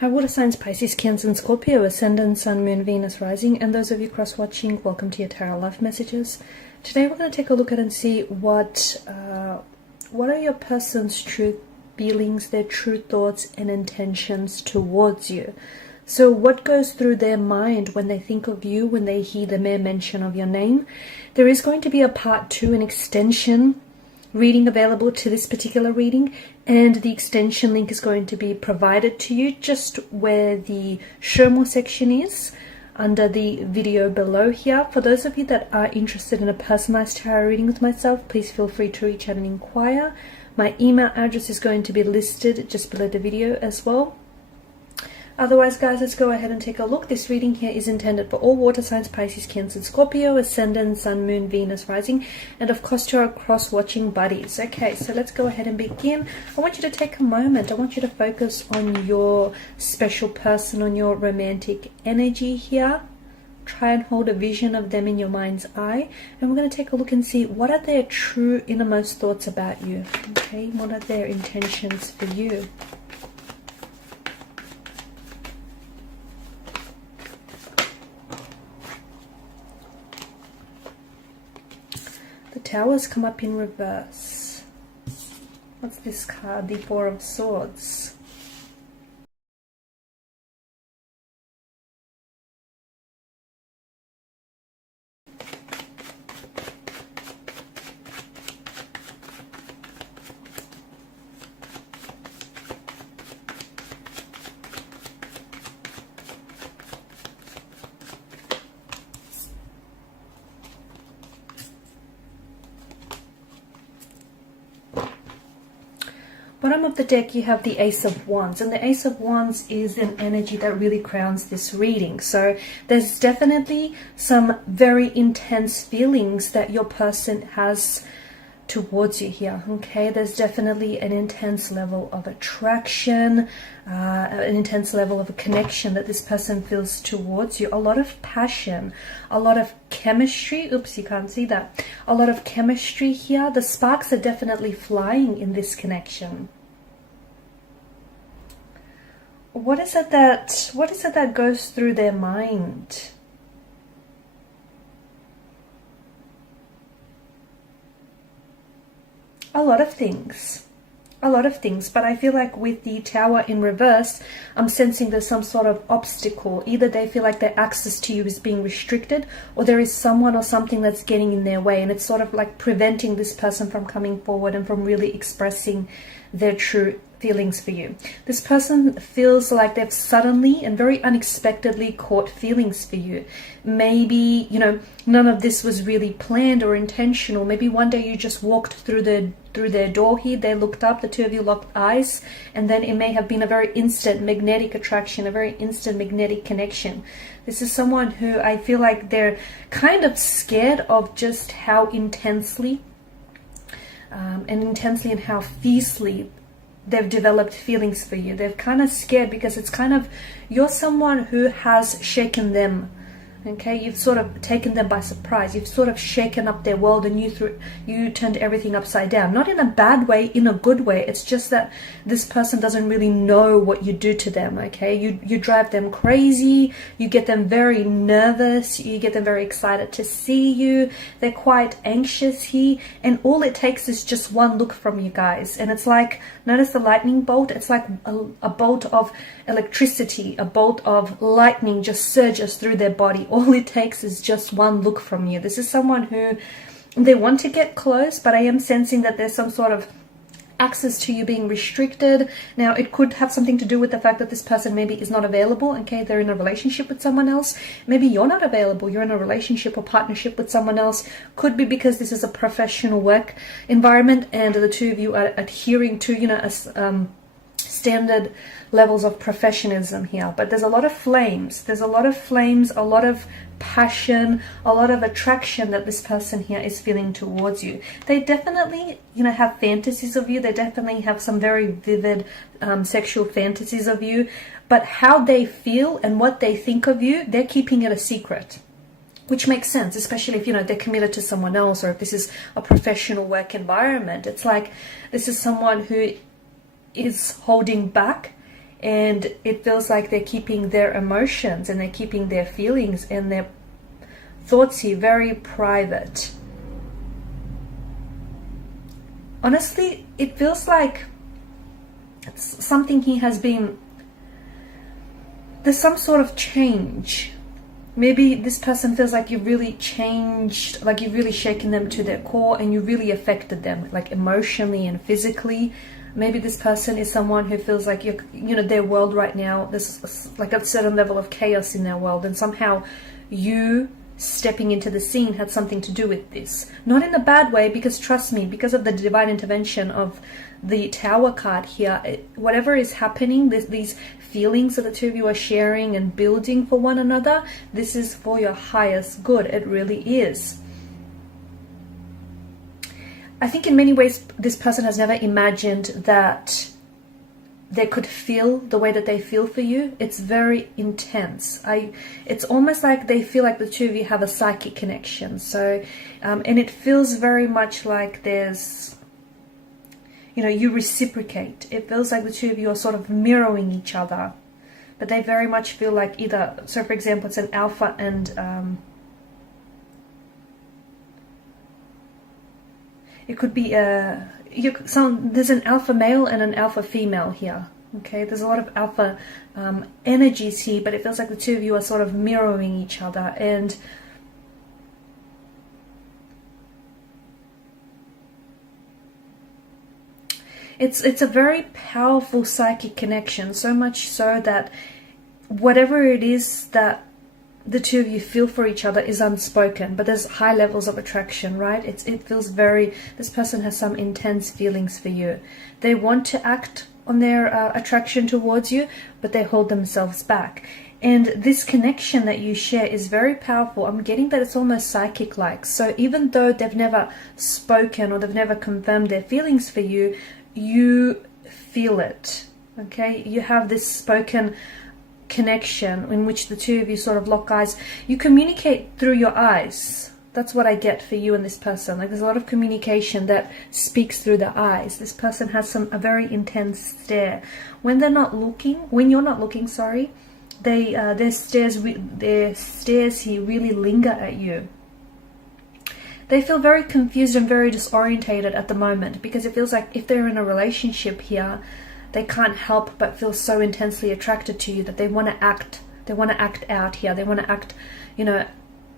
Hi, water signs, Pisces, Cancer, and Scorpio, Ascendant, Sun, Moon, Venus, Rising, and those of you cross-watching, welcome to your Tarot Life Messages. Today we're going to take a look at and see what are your person's true feelings, their true thoughts and intentions towards you. So what goes through their mind when they think of you, when they hear the mere mention of your name? There is going to be a part 2, an extension reading available to this particular reading, and the extension link is going to be provided to you just where the show more section is under the video below here. For those of you that are interested in a personalized tarot reading with myself, please feel free to reach out and inquire. My email address is going to be listed just below the video as well. Otherwise, guys, let's go ahead and take a look. This reading here is intended for all water signs, Pisces, Cancer, Scorpio, Ascendant, Sun, Moon, Venus, Rising, and of course to our cross-watching buddies. Okay, so let's go ahead and begin. I want you to take a moment. I want you to focus on your special person, on your romantic energy here. Try and hold a vision of them in your mind's eye. And we're going to take a look and see what are their true innermost thoughts about you. Okay, what are their intentions for you? The Towers come up in reverse. What's this card? The Four of Swords. Bottom of the deck, you have the Ace of Wands, and the Ace of Wands is an energy that really crowns this reading. So there's definitely some very intense feelings that your person has towards you here. Okay, there's definitely an intense level of attraction, an intense level of a connection that this person feels towards you. A lot of passion, a lot of chemistry. Oops, you can't see that. A lot of chemistry here. The sparks are definitely flying in this connection. What is it that goes through their mind? A lot of things, but I feel like with the Tower in reverse, I'm sensing there's some sort of obstacle. Either they feel like their access to you is being restricted, or there is someone or something that's getting in their way, and it's sort of like preventing this person from coming forward and from really expressing their true feelings for you. This person feels like they've suddenly and very unexpectedly caught feelings for you. Maybe, you know, none of this was really planned or intentional. Maybe one day you just walked through their door here, they looked up, the two of you locked eyes, and then it may have been a very instant magnetic attraction, a very instant magnetic connection. This is someone who I feel like they're kind of scared of just how intensely and how fiercely they've developed feelings for you. They're kind of scared because it's kind of, you're someone who has shaken them. Okay, you've sort of taken them by surprise. You've sort of shaken up their world, and you turned everything upside down. Not in a bad way, in a good way. It's just that this person doesn't really know what you do to them. Okay, you drive them crazy. You get them very nervous. You get them very excited to see you. They're quite anxious here, and all it takes is just one look from you guys, and it's like, notice the lightning bolt. It's like a bolt of electricity, a bolt of lightning just surges through their body. All it takes is just one look from you. This is someone who, they want to get close, but I am sensing that there's some sort of access to you being restricted. Now, it could have something to do with the fact that this person maybe is not available. Okay, they're in a relationship with someone else. Maybe you're not available. You're in a relationship or partnership with someone else. Could be because this is a professional work environment and the two of you are adhering to, you know, standard levels of professionalism here. But there's a lot of flames. There's a lot of flames, a lot of passion, a lot of attraction that this person here is feeling towards you. They definitely, you know, have fantasies of you. They definitely have some very vivid sexual fantasies of you. But how they feel and what they think of you, they're keeping it a secret. Which makes sense, especially if, you know, they're committed to someone else, or if this is a professional work environment. It's like this is someone who is holding back and it feels like they're keeping their emotions and they're keeping their feelings and their thoughts here very private. Honestly, it feels like something here has been, there's some sort of change. Maybe this person feels like you've really changed, like you've really shaken them to their core and you really affected them, like emotionally and physically. Maybe this person is someone who feels like their world right now, there's like a certain level of chaos in their world, and somehow you stepping into the scene had something to do with this. Not in a bad way, because trust me, because of the divine intervention of the Tower card here, whatever is happening, these feelings that the two of you are sharing and building for one another, this is for your highest good. It really is. I think in many ways this person has never imagined that they could feel the way that they feel for you. It's very intense. It's almost like they feel like the two of you have a psychic connection. So, and it feels very much like there's, you reciprocate. It feels like the two of you are sort of mirroring each other, but they very much feel like either, so for example, it's an alpha and, it could be there's an alpha male and an alpha female here. Okay, there's a lot of alpha energies here, but it feels like the two of you are sort of mirroring each other, and it's a very powerful psychic connection, so much so that whatever it is that the two of you feel for each other is unspoken, but there's high levels of attraction, right? It feels very, this person has some intense feelings for you. They want to act on their attraction towards you, but they hold themselves back. And this connection that you share is very powerful. I'm getting that it's almost psychic-like. So even though they've never spoken or they've never confirmed their feelings for you, you feel it, okay? You have this spoken connection in which the two of you sort of lock eyes. You communicate through your eyes. That's what I get for you and this person. Like, there's a lot of communication that speaks through the eyes. This person has a very intense stare. When you're not looking, sorry, their stares here really linger at you. They feel very confused and very disorientated at the moment, because it feels like if they're in a relationship here, they can't help but feel so intensely attracted to you that they want to act out here. They want to act,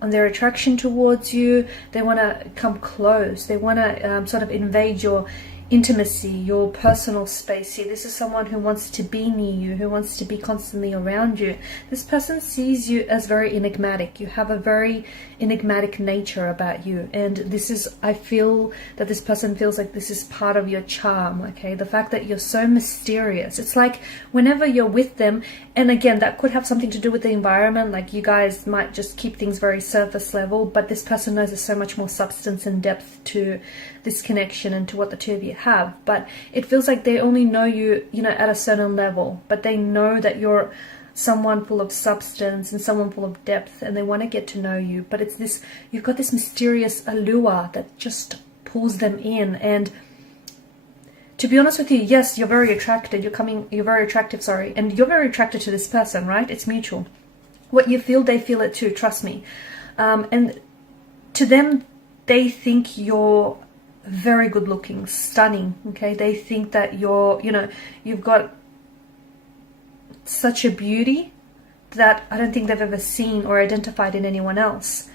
on their attraction towards you. They want to come close. They want to sort of invade your intimacy, your personal space here. This is someone who wants to be near you, who wants to be constantly around you. This person sees you as very enigmatic. You have a very enigmatic nature about you, and I feel that this person feels like this is part of your charm, okay? The fact that you're so mysterious. It's like whenever you're with them, and again, that could have something to do with the environment, like you guys might just keep things very surface level, but this person knows there's so much more substance and depth to this connection and to what the two of you have. But it feels like they only know you, at a certain level, but they know that you're someone full of substance and someone full of depth, and they want to get to know you. But it's this, you've got this mysterious allure that just pulls them in. And to be honest with you, yes, you're very attracted. You're very attractive, sorry, and you're very attracted to this person, right? It's mutual. What you feel, they feel it too. Trust me. And to them, they think you're very good looking, stunning, okay? They think that you've got such a beauty that I don't think they've ever seen or identified in anyone else.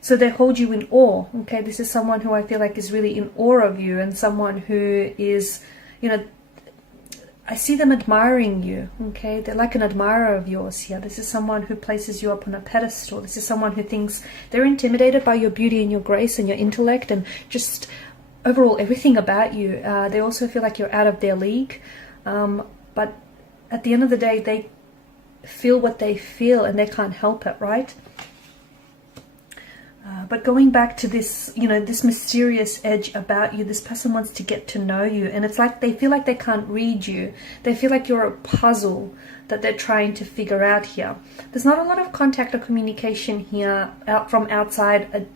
So they hold you in awe, okay? This is someone who I feel like is really in awe of you, and someone who is, I see them admiring you, okay? They're like an admirer of yours here. This is someone who places you up on a pedestal. This is someone who thinks they're intimidated by your beauty and your grace and your intellect and just overall everything about you. They also feel like you're out of their league. But at the end of the day, they feel what they feel and they can't help it, right? But going back to this, this mysterious edge about you, this person wants to get to know you, and it's like they feel like they can't read you. They feel like you're a puzzle that they're trying to figure out here. There's not a lot of contact or communication here from outside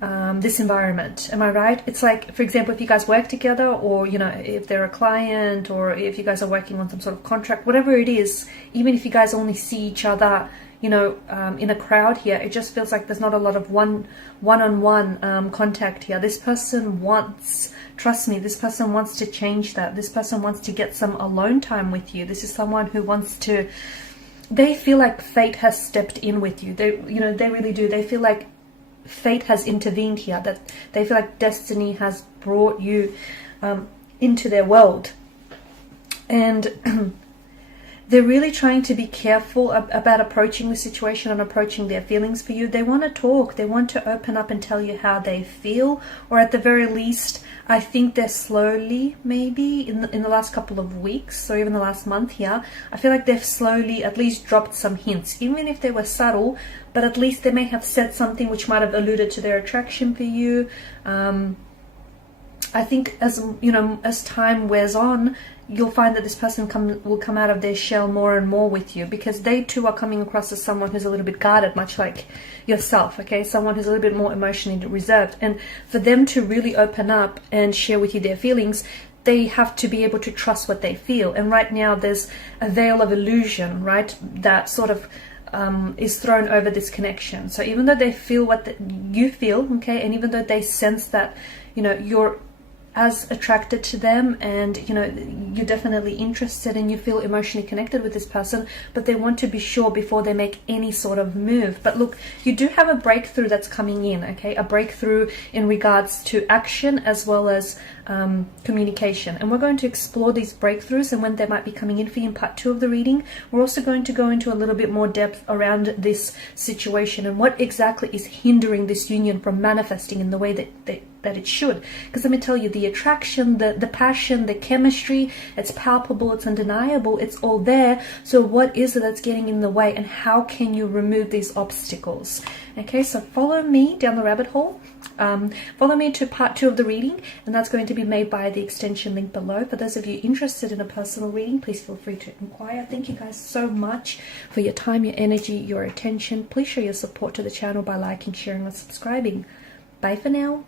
this environment. Am I right? It's like, for example, if you guys work together, or you know, if they're a client, or if you guys are working on some sort of contract, whatever it is, even if you guys only see each other, you know, in a crowd here, it just feels like there's not a lot of one-on-one contact here. This person wants, trust me, this person wants to change that. This person wants to get some alone time with you. This is someone who wants to, they feel like fate has stepped in with you. They, you know, they really do. They feel like fate has intervened here, that they feel like destiny has brought you into their world. And they're really trying to be careful about approaching the situation and approaching their feelings for you. They want to talk. They want to open up and tell you how they feel, or at the very least, I think they're slowly, maybe in the last couple of weeks, or even the last month here, I feel like they've slowly at least dropped some hints, even if they were subtle, but at least they may have said something which might have alluded to their attraction for you. I think, as you know, as time wears on, you'll find that this person will come out of their shell more and more with you, because they too are coming across as someone who's a little bit guarded, much like yourself, okay? Someone who's a little bit more emotionally reserved. And for them to really open up and share with you their feelings, they have to be able to trust what they feel. And right now there's a veil of illusion, right, that sort of is thrown over this connection. So even though they feel what you feel, okay, and even though they sense that, you know, you're as attracted to them, and you know, you're definitely interested and you feel emotionally connected with this person, but they want to be sure before they make any sort of move. But look, you do have a breakthrough that's coming in, okay? A breakthrough in regards to action as well as communication. And we're going to explore these breakthroughs and when they might be coming in for you in part 2 of the reading. We're also going to go into a little bit more depth around this situation and what exactly is hindering this union from manifesting in the way that it should. Because let me tell you, the attraction, the passion, the chemistry, it's palpable, it's undeniable, it's all there. So what is it that's getting in the way, and how can you remove these obstacles? Okay, so follow me down the rabbit hole. Follow me to part 2 of the reading, and that's going to be made by the extension link below. For those of you interested in a personal reading, please feel free to inquire. Thank you guys so much for your time, your energy, your attention. Please show your support to the channel by liking, sharing, or subscribing. Bye for now.